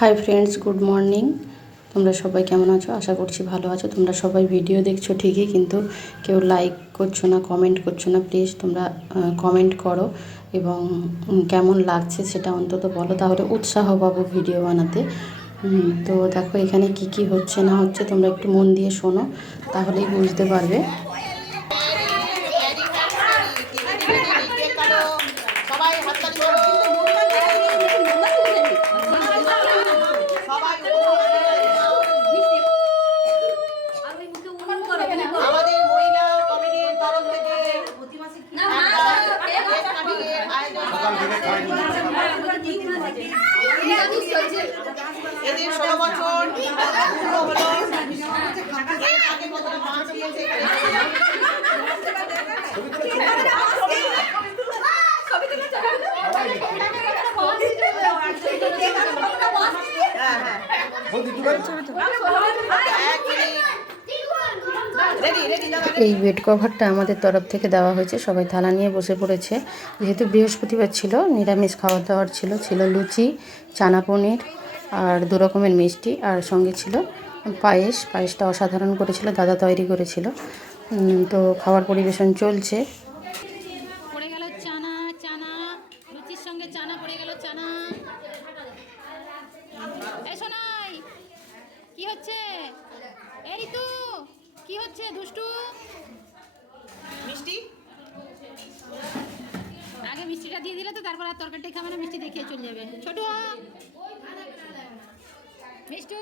Hi friends, good morning. তোমরা সবাই কেমন আছো? আশা করছি ভালো আছো। তোমরা সবাই ভিডিও দেখছো ঠিকই, কিন্তু কেউ লাইক করছো না, কমেন্ট করছো না। প্লিজ তোমরা কমেন্ট করো এবং কেমন লাগছে সেটা অন্তত বলো, তাহলে উৎসাহ পাবো ভিডিও বানাতে। তো দেখো এখানে কি কি হচ্ছে না হচ্ছে তোমরা একটু মন দিয়ে শোনো, তাহলেই বুঝতে পারবে। এদের 16 বছর পূর্ণ হলো। এই বেড কভারটা আমাদের তরফ থেকে দেওয়া হয়েছে। সবাই থালা নিয়ে বসে পড়েছে, যেহেতু বৃহস্পতিবার ছিল, নিরামিষ খাওয়া দাওয়ার ছিল লুচি, চানা পনির আর 2 রকমের মিষ্টি, আর সঙ্গে ছিল পায়েসটা অসাধারণ করেছিল, দাদা তৈরি করেছিল। তো খাবার পরিবেশন চলছে। পড়ে গেল চানা, লুচির সঙ্গে চানা পড়ে গেল, চানা। এসো নাই, কি হচ্ছে? এই তো কি হচ্ছে দুষ্টু? মিষ্টি আগে মিষ্টিটা দিয়ে দিলে তো তারপর আর তরকারিটা খাবে না, মিষ্টি দেখিয়ে চলে যাবে। ছোট মিষ্টু,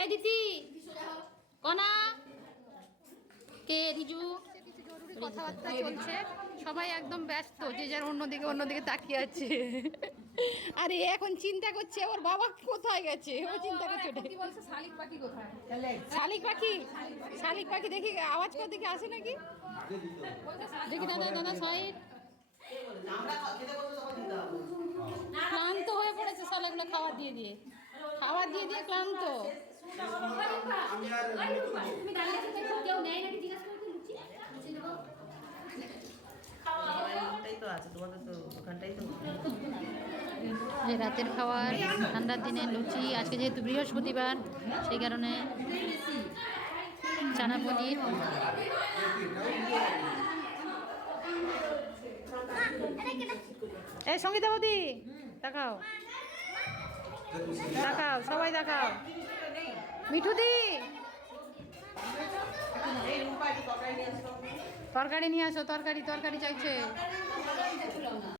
এই দিদি কনা কে রিজু, জরুরি কথাবার্তা চলছে, সবাই একদম ব্যস্ত, যে যার অন্যদিকে তাকিয়ে আছে। আরে এখন চিন্তা করছে ওর বাবা কোথায় গেছে, ও চিন্তা করছে। শালিক পাখি কোথায়? শালিক পাখি দেখি আওয়াজ করে, দেখি আসে নাকি, দেখি। দাদা সাইড ক্লান্ত হয়ে পড়েছে শালাগুলো, খাবার দিয়ে ক্লান্ত। যে রাতের খাবার, ঠান্ডার দিনে লুচি, আজকে যেহেতু বৃহস্পতিবার সেই কারণে চানা পনির। এই সঙ্গীতা বৌদি দেখাও, সবাই দেখাও। মিঠুদি তরকারি নিয়ে আসো, তরকারি চাইছে।